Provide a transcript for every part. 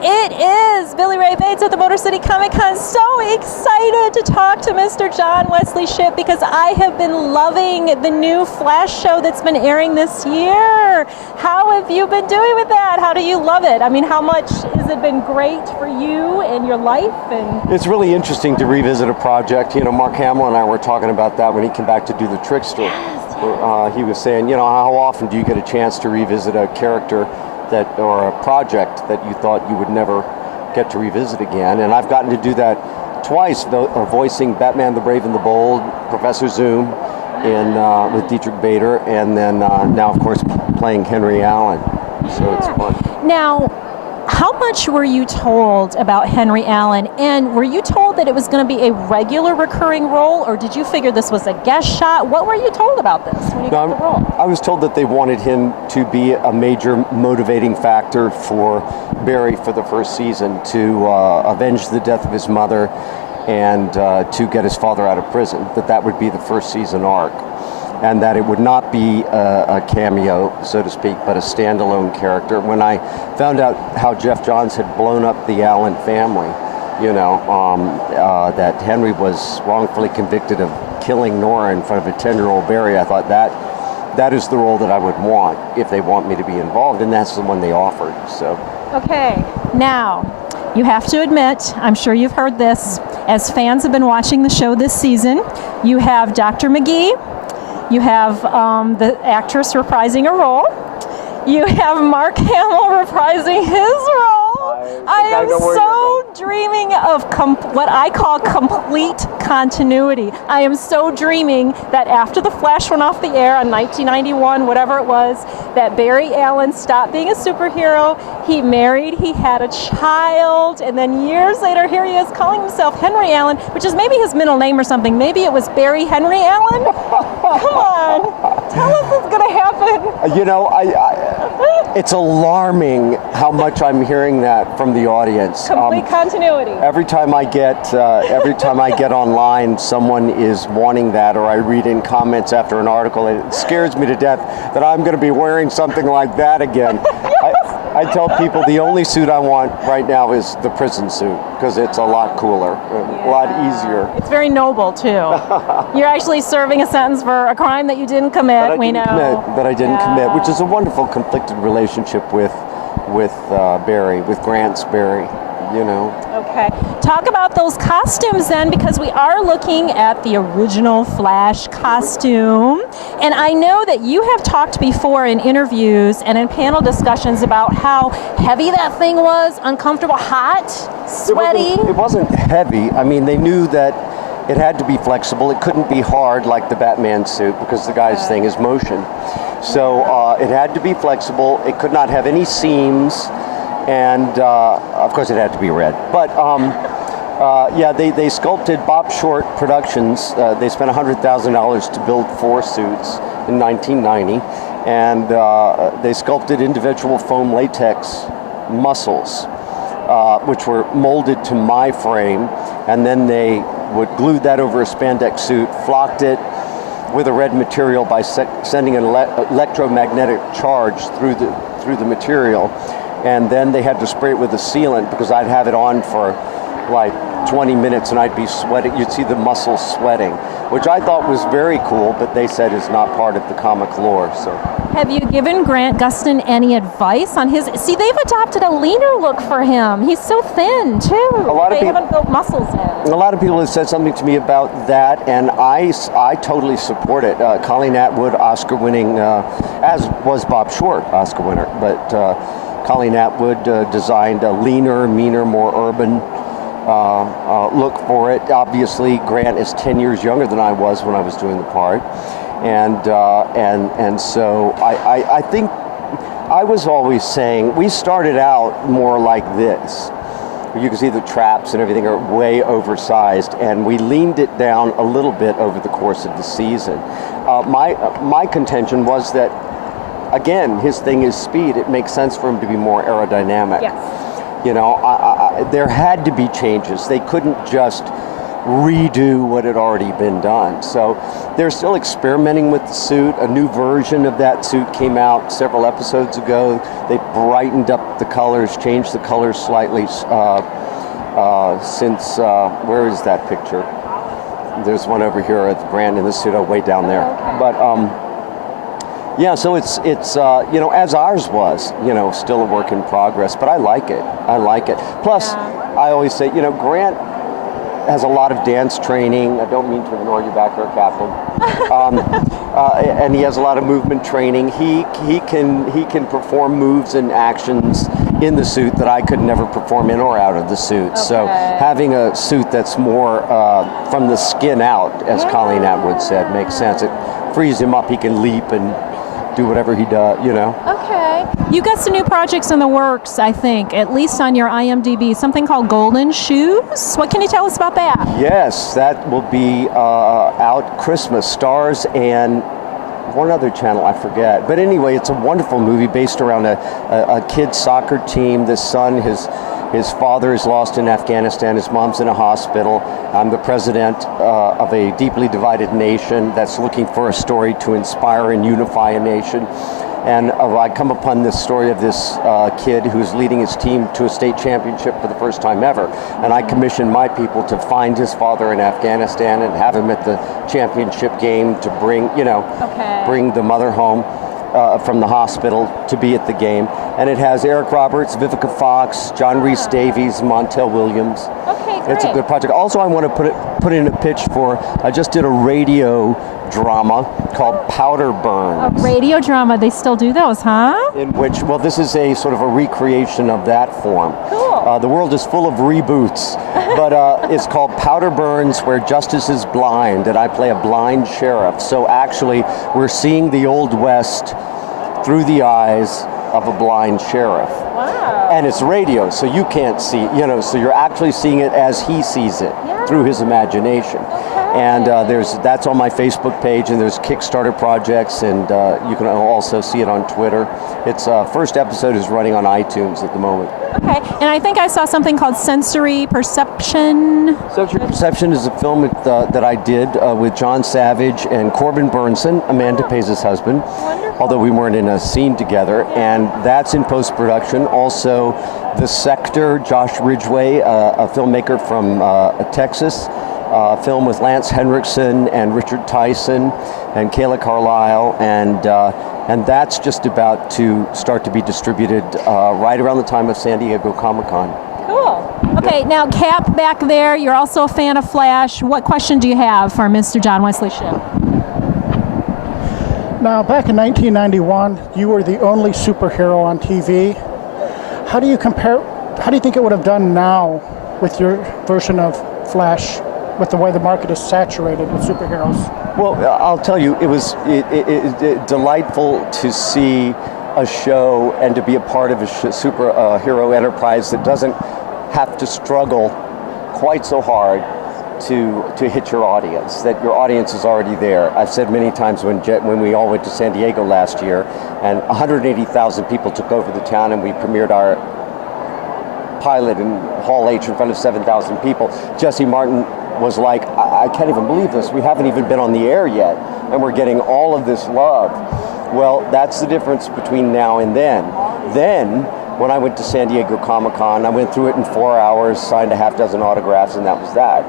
It is Billie Ray Bates at the Motor City Comic Con. So excited to talk to Mr. John Wesley Shipp because I have been loving the new Flash show that's been airing this year. How have you been doing with that? How do you love it? I mean, how much has it been great for you and your life? And it's really interesting to revisit a project. You know, Mark Hamill and I were talking about that when he came back to do the Trickster. Yes. He was saying, you know, how often do you get a chance to revisit a character or a project that you thought you would never get to revisit again? And I've gotten to do that twice, voicing Batman the Brave and the Bold, Professor Zoom with Dietrich Bader, and then now, of course, playing Henry Allen. So it's fun. Now, how much were you told about Henry Allen, and were you told that it was going to be a regular recurring role, or did you figure this was a guest shot? What were you told about this when you got the role? I was told that they wanted him to be a major motivating factor for Barry for the first season, to avenge the death of his mother and to get his father out of prison, that would be the first season arc. And that it would not be a cameo, so to speak, but a standalone character. When I found out how Jeff Johns had blown up the Allen family, you know, that Henry was wrongfully convicted of killing Nora in front of a 10-year-old Barry, I thought that is the role that I would want if they want me to be involved, and that's the one they offered. So. Okay. Now, you have to admit, I'm sure you've heard this, as fans have been watching the show this season, you have Dr. McGee, you have the actress reprising a role. You have Mark Hamill reprising his role. I am so dreaming of what I call complete continuity. I am so dreaming that after The Flash went off the air in 1991, whatever it was, that Barry Allen stopped being a superhero. He married, he had a child, and then years later, here he is calling himself Henry Allen, which is maybe his middle name or something. Maybe it was Barry Henry Allen? Come on, tell us what's going to happen. You know, it's alarming how much I'm hearing that from the audience. Complete continuity. Every time I get online, someone is wanting that, or I read in comments after an article, it scares me to death that I'm going to be wearing something like that again. I tell people the only suit I want right now is the prison suit, because it's a lot cooler, a lot easier. It's very noble, too. You're actually serving a sentence for a crime that you didn't commit, that I didn't commit, which is a wonderful conflicted relationship with Barry, with Grant's Barry, you know. Okay. Talk about those costumes then, because we are looking at the original Flash costume. And I know that you have talked before in interviews and in panel discussions about how heavy that thing was, uncomfortable, hot, sweaty. It wasn't heavy. I mean, they knew that it had to be flexible. It couldn't be hard like the Batman suit, because the guy's thing is motion. So it had to be flexible. It could not have any seams. And of course, it had to be red. But yeah, they sculpted Bob Short Productions. They spent $100,000 to build 4 suits in 1990, and they sculpted individual foam latex muscles, which were molded to my frame, and then they would glue that over a spandex suit, flocked it with a red material by sending an electromagnetic charge through the material. And then they had to spray it with a sealant, because I'd have it on for like 20 minutes and I'd be sweating. You'd see the muscles sweating, which I thought was very cool, but they said is not part of the comic lore. So, have you given Grant Gustin any advice on his? See, they've adopted a leaner look for him. He's so thin too. They haven't built muscles in. A lot of people have said something to me about that, and I totally support it. Colleen Atwood, Oscar-winning, as was Bob Short, Oscar winner, but. Colleen Atwood designed a leaner, meaner, more urban look for it. Obviously, Grant is 10 years younger than I was when I was doing the part, and so I think I was always saying we started out more like this. You can see the traps and everything are way oversized, and we leaned it down a little bit over the course of the season. My contention was that, again, his thing is speed. It makes sense for him to be more aerodynamic. Yes. You know, there had to be changes. They couldn't just redo what had already been done. So they're still experimenting with the suit. A new version of that suit came out several episodes ago. They brightened up the colors, changed the colors slightly since, where is that picture? There's one over here at Grant in the suit, way down there. Okay. But yeah, so it's you know, as ours was, you know, still a work in progress, but I like it. Plus, I always say, you know, Grant has a lot of dance training. I don't mean to ignore you back there, Captain. And he has a lot of movement training. He can perform moves and actions in the suit that I could never perform in or out of the suit. Okay. So having a suit that's more from the skin out, as Colleen Atwood said, makes sense. It frees him up. He can leap and do whatever he does, you know. Okay. You got some new projects in the works, I think, at least on your IMDb, something called Golden Shoes. What can you tell us about that? Yes, that will be out Christmas. Stars and one other channel, I forget. But anyway, it's a wonderful movie based around a kid's soccer team. The son, his father is lost in Afghanistan. His mom's in a hospital. I'm the president of a deeply divided nation that's looking for a story to inspire and unify a nation. And I come upon this story of this kid who's leading his team to a state championship for the first time ever. And I commissioned my people to find his father in Afghanistan and have him at the championship game to bring, you know, bring the mother home from the hospital to be at the game. And it has Eric Roberts, Vivica Fox, John Rhys Davies, Montel Williams. Okay, great. It's a good project. Also, I want to put in a pitch for, I just did a radio drama called Powder Burns. A radio drama, they still do those, huh? In which, well, this is a sort of a recreation of that form. Cool. The world is full of reboots, but it's called Powder Burns, where justice is blind, and I play a blind sheriff. So actually, we're seeing the Old West through the eyes of a blind sheriff. Wow. And it's radio, so you can't see, you know, so you're actually seeing it as he sees it through his imagination. And that's on my Facebook page, and there's Kickstarter projects, and you can also see it on Twitter. Its first episode is running on iTunes at the moment. Okay, and I think I saw something called Sensory Perception. Sensory Perception is a film that I did with John Savage and Corbin Burnson, Amanda Pays' husband. Wonderful. Although we weren't in a scene together, and that's in post-production. Also, The Sector, Josh Ridgway, a filmmaker from Texas, a film with Lance Henriksen and Richard Tyson and Kayla Carlisle, and that's just about to start to be distributed right around the time of San Diego Comic-Con. Cool. Okay, now Cap back there, you're also a fan of Flash. What question do you have for Mr. John Wesley Shipp? Now, back in 1991, you were the only superhero on TV. How do you think it would have done now with your version of Flash, with the way the market is saturated with superheroes? Well, I'll tell you, it was delightful to see a show and to be a part of a superhero enterprise that doesn't have to struggle quite so hard to hit your audience, that your audience is already there. I've said many times when we all went to San Diego last year and 180,000 people took over the town and we premiered our pilot in Hall H in front of 7,000 people, Jesse Martin was like, I can't even believe this. We haven't even been on the air yet and we're getting all of this love. Well, that's the difference between now and then. Then, when I went to San Diego Comic-Con, I went through it in 4 hours, signed a half dozen autographs, and that was that.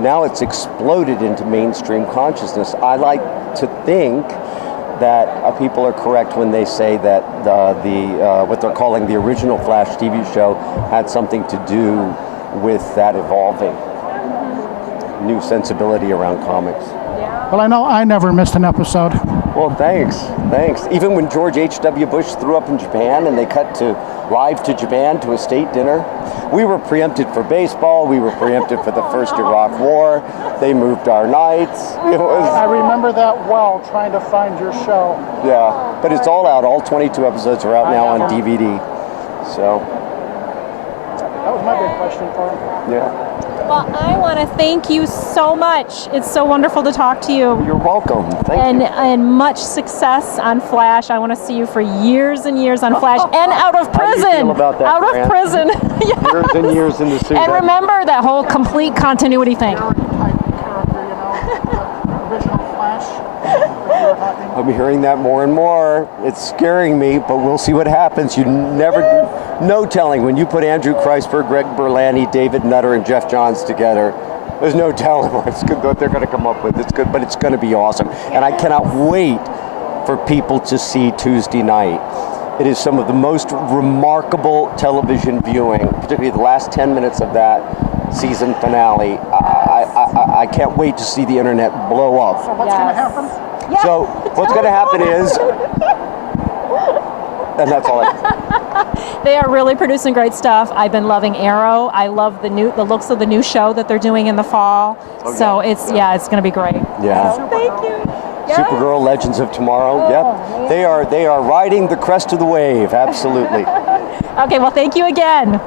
Now it's exploded into mainstream consciousness. I like to think that people are correct when they say that what they're calling the original Flash TV show had something to do with that evolving new sensibility around comics. Well, I know I never missed an episode. Well, thanks. Even when George H.W. Bush threw up in Japan and they cut to live to Japan to a state dinner, we were preempted for baseball. We were preempted for the first Iraq War. They moved our nights. I remember that well, trying to find your show. Yeah, but it's all out. All 22 episodes are out now on DVD. So. That was my big question for him. Yeah. Well, I want to thank you so much. It's so wonderful to talk to you. You're welcome. Thank you. And much success on Flash. I want to see you for years and years on Flash and out of prison. How do you feel about that, out Fran? of prison. Yes. Years and years in the suit. And remember that whole complete continuity thing. Type character, the original Flash. that you were talking. I'm hearing that more and more. It's scaring me, but we'll see what happens. You never, no telling. When you put Andrew Kreisberg, Greg Berlanti, David Nutter, and Jeff Johns together, there's no telling what they're going to come up with. It's good, but it's going to be awesome. And I cannot wait for people to see Tuesday night. It is some of the most remarkable television viewing, particularly the last 10 minutes of that season finale. I can't wait to see the internet blow up. So what's going to happen? Yeah. So what's going to happen is, and that's all I. They are really producing great stuff. I've been loving Arrow. I love the looks of the new show that they're doing in the fall. Oh, so yeah. it's going to be great. Yeah. So, thank you. Supergirl, Legends of Tomorrow. Oh, yep. They are riding the crest of the wave. Absolutely. Okay, well, thank you again.